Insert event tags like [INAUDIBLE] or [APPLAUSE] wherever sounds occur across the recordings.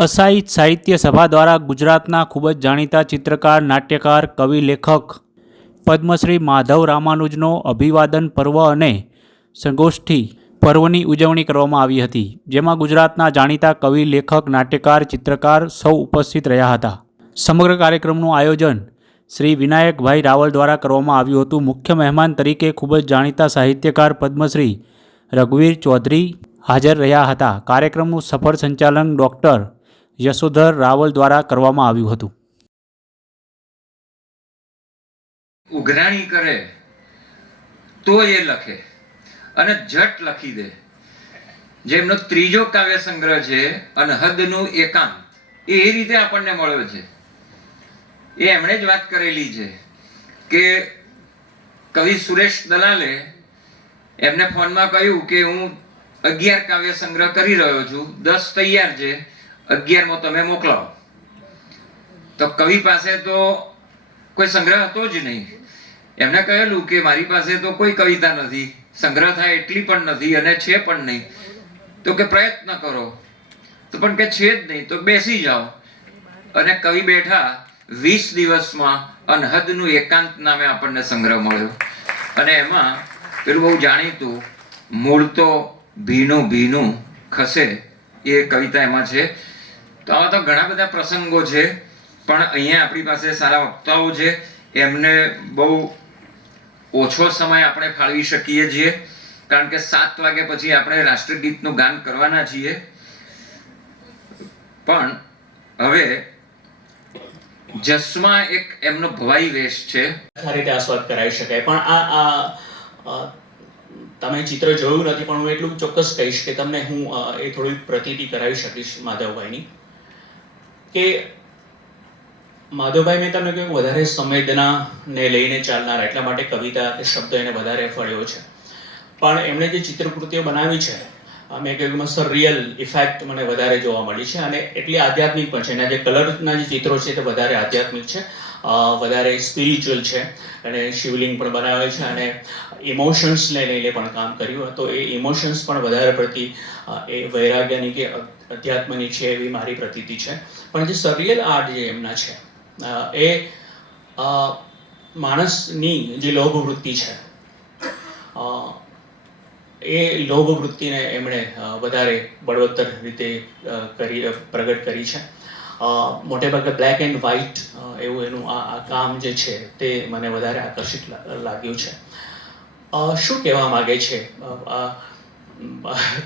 અસાઈ સાહિત્ય સભા દ્વારા ગુજરાતના ખૂબ જ જાણીતા ચિત્રકાર, નાટ્યકાર, કવિ, લેખક પદ્મશ્રી માધવ રામાનુજનો અભિવાદન પર્વ અને સંગોષ્ઠી પર્વની ઉજવણી કરવામાં આવી હતી, જેમાં ગુજરાતના જાણીતા કવિ, લેખક, નાટ્યકાર, ચિત્રકાર સૌ ઉપસ્થિત રહ્યા હતા. સમગ્ર કાર્યક્રમનું આયોજન શ્રી વિનાયકભાઈ રાવલ દ્વારા કરવામાં આવ્યું હતું. મુખ્ય મહેમાન તરીકે ખૂબ જ જાણીતા સાહિત્યકાર પદ્મશ્રી રઘુવીર ચૌધરી હાજર રહ્યા હતા. કાર્યક્રમનું સફળ સંચાલન ડૉક્ટર યશોધર રાવલ દ્વારા કરવામાં આવ્યું હતું. ઉઘરાણી કરે તો એ લખે અને જટ લખી દે. જેમનો ત્રીજો કાવ્ય સંગ્રહ છે, અનહદનું એકાંત, એ એ રીતે આપણને મળ્યો છે. એ એમણે જ વાત કરેલી છે કે કવિ સુરેશ દલાલે એમને ફોનમાં કહ્યું કે હું અગિયાર કાવ્ય સંગ્રહ કરી રહ્યો છું, દસ તૈયાર છે અગિયારમો તમે મોકલાવો તો કવિ પાસે તો કોઈ સંગ્રહ હતો જ નહીં. એમને કહેલું કે મારી પાસે તો કોઈ કવિતા નથી. સંગ્રહ થાય એટલી પણ નથી અને છે પણ નહીં. તો કે પ્રયત્ન કરો. તો પણ કે છે જ નહીં. તો બેસી જાઓ. અને કવિ બેઠા વીસ દિવસમાં અનહદનું એકાંત નામે આપણને સંગ્રહ મળ્યો. અને એમાં પેલું બહુ જાણીતું મૂળ તો ભીનું ભીનું ખસે એ કવિતા એમાં છે. તો આવા તો ઘણા બધા પ્રસંગો છે, પણ અહીંયા આપણી પાસે સારા વક્તાઓ છે. એમને બહુ ઓછો સમય આપણે ફાળવી શકીએ છીએ. કારણ કે સાત વાગે પછી આપણે રાષ્ટ્રગીતનું ગાન કરવાના છીએ. પણ હવે જસમાં એક એમનો ભવાઈ વેશ છે. સારી રીતે આસ્વાદ કરાવી શકાય. પણ આ આ તમે ચિત્ર જોયું નથી, પણ હું એટલું ચોક્કસ કહીશ કે તમને હું એ થોડી પ્રતીતિ કરાવી શકીશ, માધવભાઈની. કે માધવભાઈ, મેં તમને કહ્યું, વધારે સંવેદનાને લઈને ચાલનાર, એટલા માટે કવિતા કે શબ્દ એને વધારે ફળ્યો છે. પણ એમણે જે ચિત્રકૃતિઓ બનાવી છે મેં કહ્યું સર રિયલ ઇફેક્ટ મને વધારે જોવા મળી છે અને એટલી આધ્યાત્મિક પણ છે. એના જે કલરના જે ચિત્રો છે, તે વધારે આધ્યાત્મિક છે વધારે સ્પિરિચ્યુઅલ છે. અને શિવલિંગ પણ બનાવે છે અને ઇમોશન્સને લઈને પણ કામ કર્યું. તો એ ઇમોશન્સ પણ વધારે પ્રતિ એ વૈરાગ્યની કે અધ્યાત્મની છે એવી મારી પ્રતીતિ છે. પણ જે સરિયલ આર્ટ જે એમના છે એ માણસની જે લોભ વૃત્તિ છે એ લોભ વૃત્તિને એમણે વધારે બળવત્તર રીતે કરી પ્રગટ કરી છે. મોટેભાગે મોટે ભાગે બ્લેક એન્ડ વ્હાઇટ એવું એનું આ કામ જે છે તે મને વધારે આકર્ષિત લાગ્યું છે. શું કહેવા માગે છે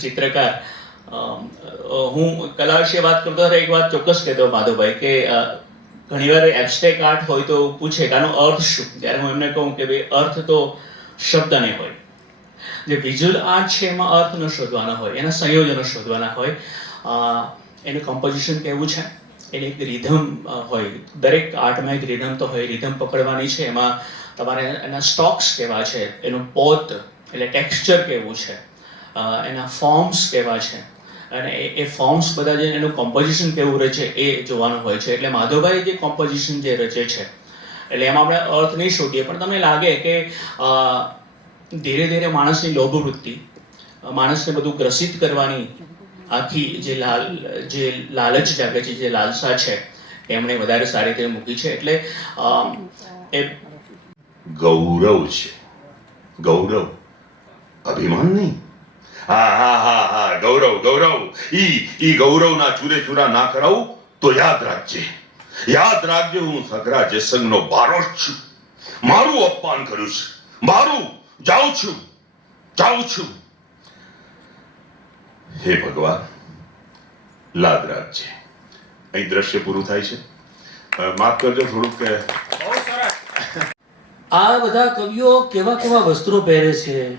ચિત્રકાર? હું કલા વિશે વાત કરતો હતો, એક વાત ચોક્કસ કહેતો માધવભાઈ કે ઘણીવાર એબસ્ટ્રેક્ટ આર્ટ હોય તો પૂછે કે આનો અર્થ શું? ત્યારે હું એમને કહું કે ભાઈ, અર્થ તો શબ્દ નહીં હોય. જે વિઝ્યુઅલ આર્ટ છે એમાં અર્થ ન શોધવાના હોય, એના સંયોજનો શોધવાના હોય. એનું કમ્પોઝિશન કેવું છે? એની એક રિધમ હોય. દરેક આર્ટમાં એક રિધમ તો હોય રિધમ પકડવાની છે. એમાં તમારે એના સ્ટોક્સ કેવા છે, એનું પોત, એટલે ટેક્સચર કેવું છે એના ફોર્મ્સ કેવા છે અને એ ફોર્મ્સ બધા જે એનું કોમ્પોઝિશન કેવું રહે છે એ જોવાનું હોય છે. એટલે માધવભાઈ જે કોમ્પોઝિશન જે રચે છે, એટલે એમાં આપણે અર્થ નહીં શોધીએ, પણ તમને લાગે કે ધીરે ધીરે માણસની લોભ વૃત્તિ માણસને બધું ગ્રસિત કરવાની આખી જે લાલ, જે લાલચ જાગે છે, જે લાલસા છે, એમણે વધારે સારી રીતે મૂકી છે. એટલે એ ગૌરવ છે. ગૌરવ. અભિમાન નહીં. હા હા હા હા. ગૌરવ ગૌરવ. ઈ ઈ ગૌરવના ચૂરે ચૂરા ના કરાવું તો યાદ રાખજે. યાદ રાખજે હું સગરા જસંગનો બારો છું. મારું અપમાન કર્યું છે. મારું જાઉં છું. જાઉં છું. હે ભગવાન લાદ રાખજે. અહીં દ્રશ્ય પૂરું થાય છે. માફ કરજો થોડુંક કે આ બધા કવિઓ કેવા કેવા વસ્ત્રો પહેરે છે?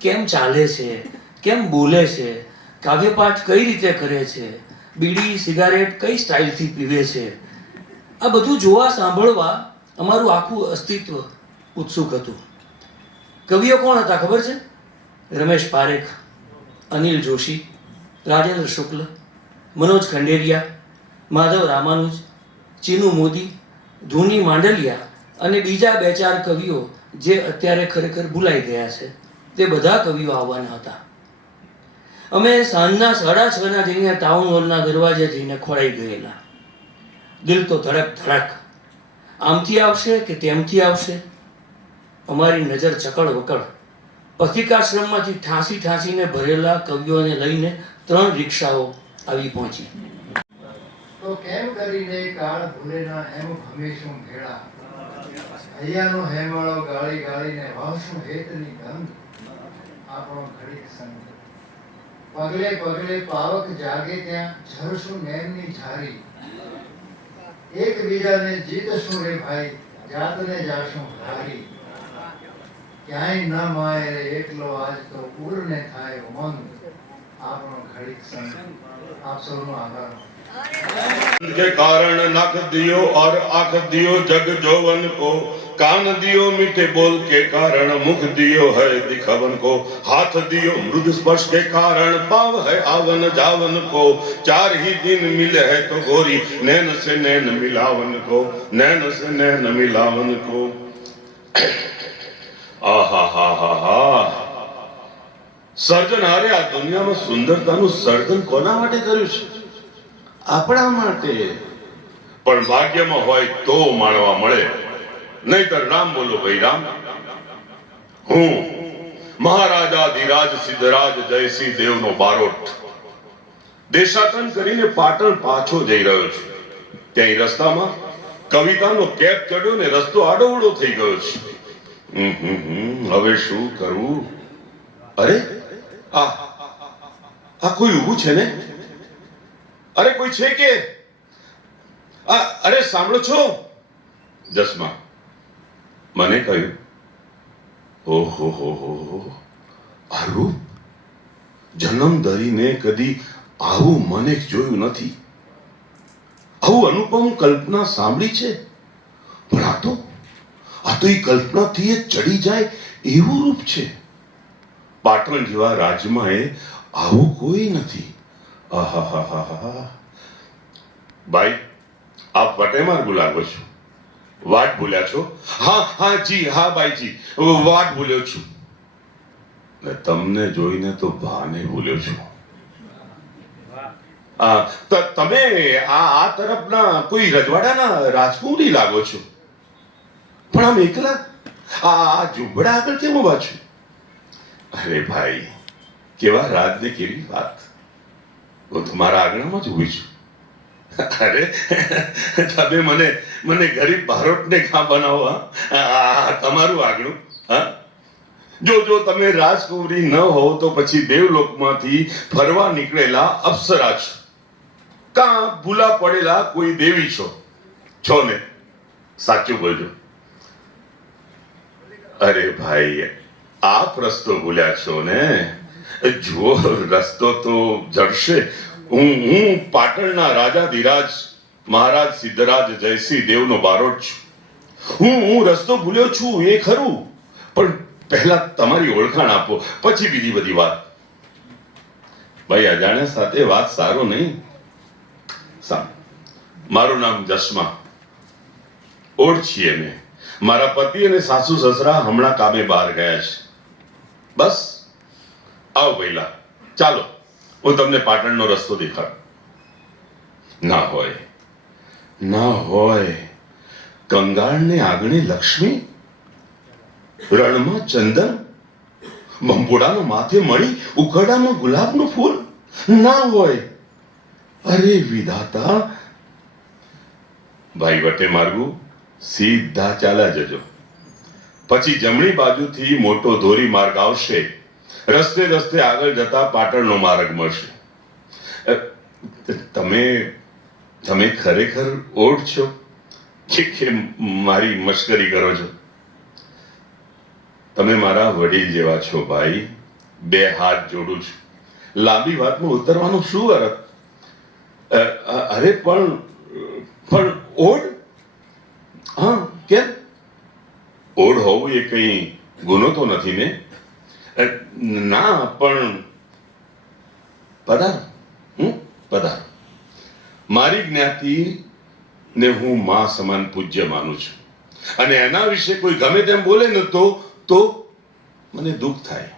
કેમ ચાલે છે? કેમ બોલે છે? કાવ્યપાઠ કઈ રીતે કરે છે? બીડી, સિગારેટ કઈ સ્ટાઇલથી પીવે છે? આ બધું જોવા સાંભળવા અમારું આખું અસ્તિત્વ ઉત્સુક હતું. કવિઓ કોણ હતા ખબર છે? રમેશ પારેખ, અનિલ જોશી, રાજેન્દ્ર શુક્લ, મનોજ ખંડેરિયા, માધવ રામાનુજ, ચીનુ મોદી, ધૂની માંડલિયા અને બીજા બે ચાર કવિઓ જે અત્યારે ખરેખર ભૂલાઈ ગયા છે. તે બધા કવિઓ આવવાના હતા. અમે સાંજના સાડા છ ના જઈને ટાઉન હોલના દરવાજે જઈને ખોરાઈ ગયેલા. દિલ તો ધડક ધડક. આમથી આવશે કે તેમથી આવશે? અમારી નજર ચકડ વકડ. પથિકાશ્રમમાંથી ઠાંસી ઠાંસીને ભરેલા કવિઓને લઈને ત્રણ રિક્ષાઓ આવી પહોંચી. તો કેમ કરીને કાળ ભૂલેના એમ હંમેશું ભેળા? હૈયાનો હેમાળો ગાળી ગાળીને વાવશું હેતની ગંધ આપણો ઘડી સંગ પગલે પગલે પાવક જાગે ત્યાં ઝરશું નેમની ઝારી એકબીજાને જીતશું રે ભાઈ જાતને જાશું હારી ક્યાંય ન માય રે એકલો આજ તો ઉરને થાય ઉમંગ આપણો ઘડીક સંગ આપ સૌનો આભાર के कारण नख दियो और आंख दियो जग जोवन को कान दियो मीठे बोल के कारण मुख दियो है दिखवन को हाथ दियो मृद स्पर्श के कारण पाव है आवन जावन को चार ही दिन मिले है तो गोरी नैन से नैन मिलावन को नैन से नैन मिलावन को [COUGHS] आहा हा हा हा સર્જનારે આ દુનિયામાં સુંદરતાનું સર્જન કોના માટે કર્યું છે આપણા માટે પણ ભાગ્યમાં હોય તો માણવા મળે નહીતર રામ બોલો, ભાઈ રામ, હું મહારાજા ધીરાજ સિદ્ધરાજ જયસિંહ દેવનો બારોટ દેશાટન કરીને પાટણ પાછો જઈ રહ્યો છું. ત્યાં રસ્તામાં કવિતાનો કેપ ચડ્યો ને રસ્તો આડોવડો થઈ ગયો છે. હવે શું કરવું? અરે, આ આ કોઈ ઊભું છે ને? અરે, કોઈ છે કે? આ, અરે, સાંભળો છો? જસમા મને કહ્યું, ઓહો, હો હો આ રૂપ જન્મ ધરીને કદી આવું મને જોયું નથી? આવું અનુપમ કલ્પના સાંભળી છે? પણ આ તો આ તો એ કલ્પનાથી એ ચડી જાય એવું રૂપ છે. પાટણ જેવા રાજમાં આવું કોઈ નથી. આહા હા હા હા બાઈ આપ વટેમાર બોલાવો છો. વાટ બોલ્યા છો? હા હા જી હા ભાઈજી વાટ બોલ્યો છું. ને તમને જોઈને તો ભાને બોલ્યો છું. તમે આ આ તરફના કોઈ રજવાડાના રાજકુમારી લાગો છો? પણ આમ એકલા? આ ઝૂંપડા આગળ કેમ ઊભા છો? અરે ભાઈ કેવા રાજને કેવી વાત. હું તમારા આંગણામાં જ ઊભી છું. અરે, તમે મને મને ગરીબ ભારતને ખા બનાવો, હા? તમારું આંગણું હા? જો જો તમે રાજકુમારી ન હો તો પછી દેવલોકમાંથી ફરવા નીકળેલા અપ્સરા છો. કાં ભૂલા પડેલા કોઈ દેવી છો? છો ને? સાચું બોલજો. અરે ભાઈ, આપ રસ્તો ભૂલ્યા છો ને? જુઓ, રસ્તો તો જડશે. હું હું પાટણના રાજા ધીરાજ, મહારાજ સિદ્ધરાજ જયસિંહ દેવનો બારોટ છું. હું હું રસ્તો ભૂલ્યો છું, એ ખરું. પણ પહેલા તમારી ઓળખાણ આપો, પછી બીજી બધી વાત. ભાઈ, અજાણ્યા સાથે વાત સારો નહીં. સામ મારું નામ જસ્મા. ઓળખીએ મેં. મારા પતિ અને સાસુ સસરા હમણાં કામે બહાર ગયા છે. બસ. આવો પહેલા ચાલો. હું તમને પાટણનો રસ્તો દેખાડ. ના હોય. ના હોય. કંગાળને આગળ લક્ષ્મી, રણમાં ચંદન બંપોડાનો માથે મળી ઉકડામાં ગુલાબનું ફૂલ. ના હોય. અરે વિધાતા. ભાઈ વટે માર્ગુ, સીધા ચાલ્યા જજો. પછી જમણી બાજુથી મોટો ધોરી માર્ગ આવશે. રસ્તે રસ્તે આગળ જતા પાટણનો માર્ગ મળશે. તમે તમે ખરેખર ઓઢ છો? કે કે મારી મશ્કરી કરો છો? તમે મારા વડીલ જેવા છો ભાઈ. બે હાથ જોડું છું. લાંબી વાતમાં ઉતરવાનું શું અરથ અ, અ, અરે પણ પણ ઓઢ? હા કેમ? ઓઢ હોવું એ કઈ ગુનો તો નથી ને? ના પણ પધાર. હમ પધાર. મારી જ્ઞાતિ ને હું માં સમાન પૂજ્ય માનું છું. અને એના વિશે કોઈ ગમે તેમ બોલે ને તો તો મને દુઃખ થાય.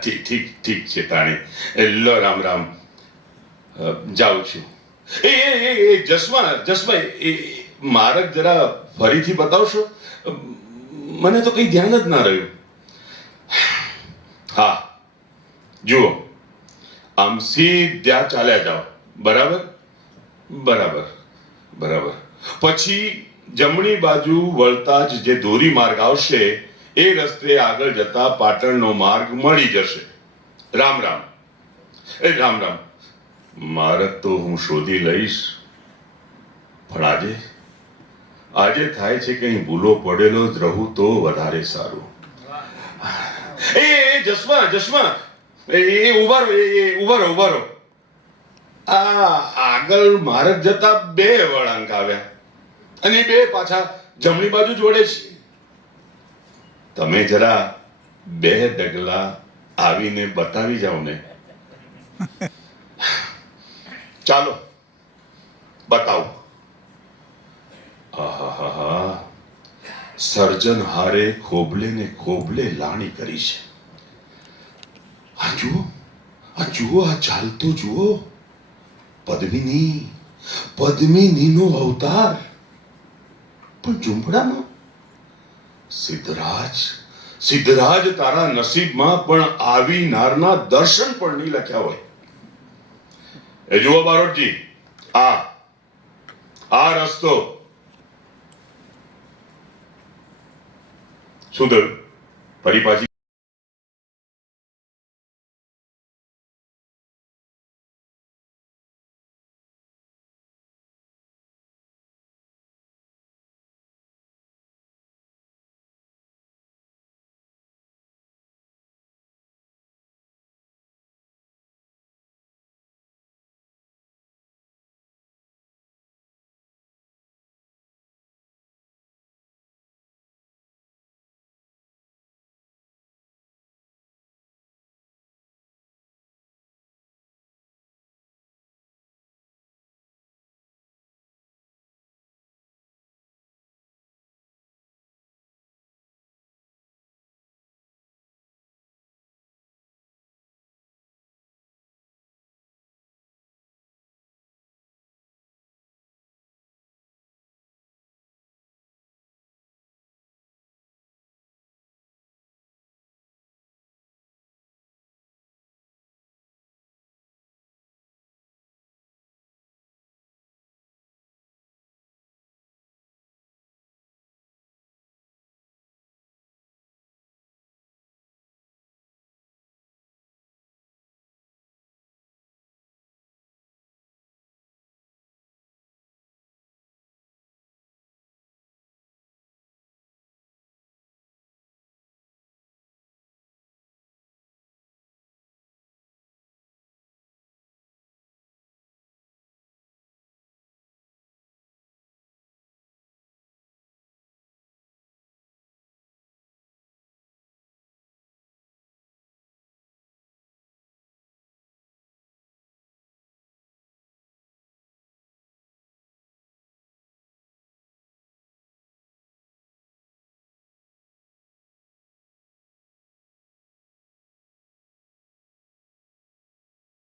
ઠીક ઠીક ઠીક છે તાણી. લો રામ રામ. જાઉં છું. એ એ એ જસમા એ એ, મારક જરા ફરીથી બતાવશો? મને તો કંઈ ધ્યાન જ ના રહ્યું. હા. જુઓ. આમ સીધા ચાલ્યા જાઓ. બરાબર? બરાબર. બરાબર. પછી જમણી બાજુ વળતા જ જે ધોરી માર્ગ આવશે, એ રસ્તે આગળ જતા પાટણનો માર્ગ મળી જશે. રામ રામ. એ રામ રામ. માર્ગ તો હું શોધી લઈશ, પણ આજે આજે થાય છે કે અહીં ભૂલો પડેલો જ રહું તો વધારે સારું. એ જસવા જસમા એ ઊભા રહો એ ઊભા રહો ઊભા રહો આ, આગળ માર્ગ જતા બે વળાંક આવ્યા. અને બે પાછા જમણી બાજુ જોડે છે. તમે જરા બે ડગલા આવીને બતાવી જાઓ ને. ચાલો, બતાવો. આહાહાહા. સર્જન હારે ખોબલે ને ખોબલે લાણી કરી છે. આ જુઓ આ જુઓ, આ ચાલતો જુઓ. પદ્મિની, પદ્મિનીનો અવતાર. પણ ઝુંપડામાં? સિદ્ધરાજ સિદ્ધરાજ તારા નસીબમાં પણ આવી નારના દર્શન પણ નહીં લખ્યા હોય. એ જુઓ બારોટજી, આ આ રસ્તો શું થયું ફરી પાછી